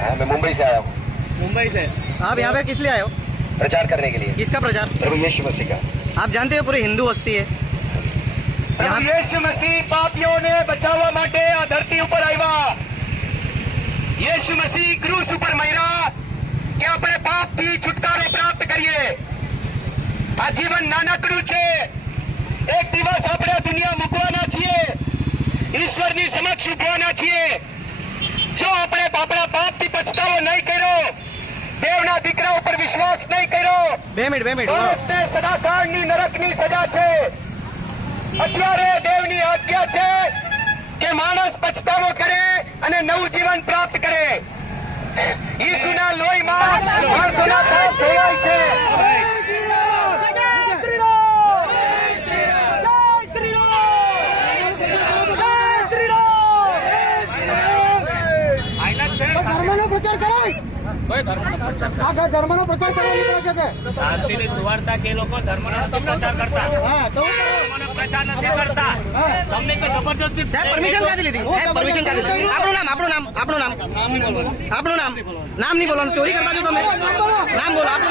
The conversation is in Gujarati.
हाँ, मैं मुंबई से आया हूँ मुंबई से आप यहाँ पे किस लिए आए हो प्रचार करने के लिए किसका प्रचार प्रभु यीशु मसीह का आप जानते हो पूरी हिंदू बस्ती है પ્રભુ યેશુ મસીહ પાપીઓને બચાવવા માટે આ ધરતી ઉપર આવ્યા યેશુ મસીહ ક્રૂસ ઉપર મર્યા કે આપણે પાપથી છુટકારો પ્રાપ્ત કરીએ આ જીવન નાનકડું છે એક દિવસ આપણે આ દુનિયા મૂકવાના છીએ ઈશ્વરની સમક્ષ ઉભવાના છીએ નહીં કર્યો. દેવના દીકરા ઉપર વિશ્વાસ નહીં કર્યો. બે મિનિટ બે મિનિટ ભારતને સદાકાળની નરકની સજા છે. અત્યારે દેવની આજ્ઞા છે કે માણસ પછતાવો કરે અને નવું જીવન પ્રાપ્ત કરે. ઈસુના લોહીમાં માણસોના પાપ ધોવાય છે ધર્મનો પ્રચાર કરાય કોઈ ધર્મનો પ્રચાર કરે. આ ધર્મનો પ્રચાર કરવા નીકળે છે કે શાંતિની સુવાર્તા કે લોકો ધર્મનો નથી પ્રચાર કરતા. હા તો હું કરું. ધર્મનો પ્રચાર નથી કરતા. તમને કોઈ જબરદસ્તી પરમિશન ક્યાંથી લીધી? પરમિશન ક્યાંથી આપણું નામ આપણું નામ આપણું નામ. આપણું નામ નામ નહીં બોલવાનું ચોરી કરતા છો તમે. નામ બોલો આપણું